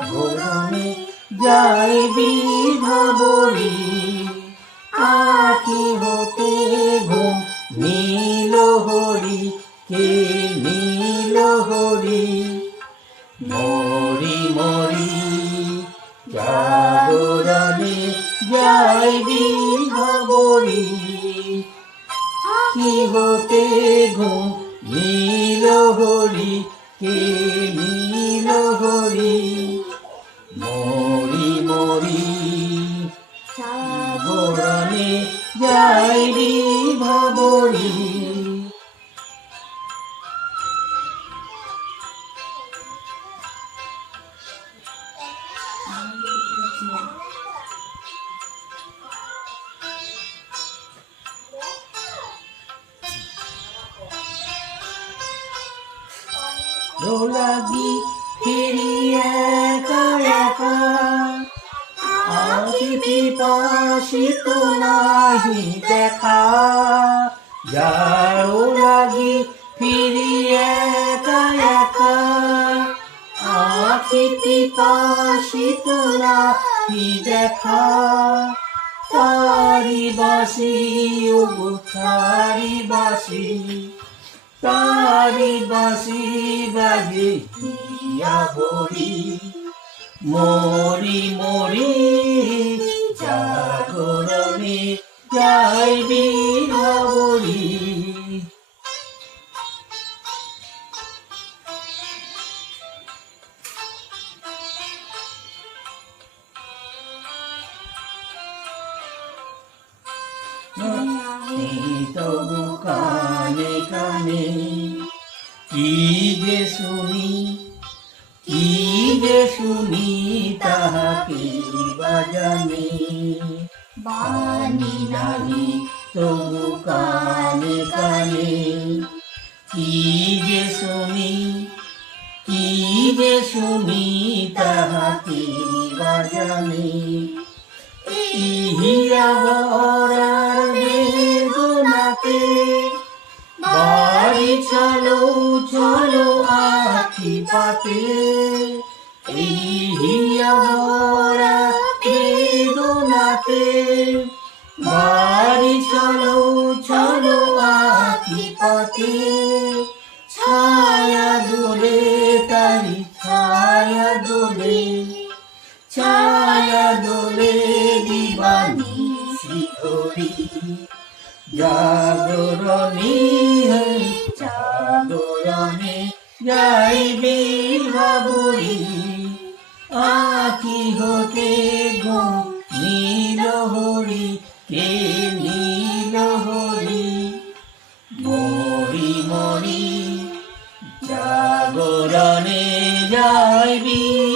জাগরণে যায় বিভাবরী আখি হতে ঘুম নীল হরি, কে নীল হরি? মরি মরি, জাগরণে যায় বিভাবরী কি হতে ঘুম নীল হরি, কে নীল হরি? লাগি ফিরি একা একা পিপাসিত নাহি দেখা। যাও লাগি ফিরি আখি পিপাসিত কি দেখা। তারি বাসি তারি বাসি তারি বাসি মরি মরি তবু কানে কানে, কি যে শুনি, কি যে শুনি তাহাকে বাজানে বাণী নাহি, তবু কানে কানে, কি যে শুনি, কি যে শুনি তাহাকে বাজানে ইহিয়া চলো আখি পাতে। এই হিয়া ভরা বাড়ি চলো চলো আখি পাতে। ছায়া দোলে, তারি ছায়া দোলে। ছায়া দোলে, দিবানি শিহরি জাগরণী জাগরণে যাইবে ভাবুরি আকি হতে গো নীল হরি কে নীল হরি মরি মরি জাগরণে যাইবি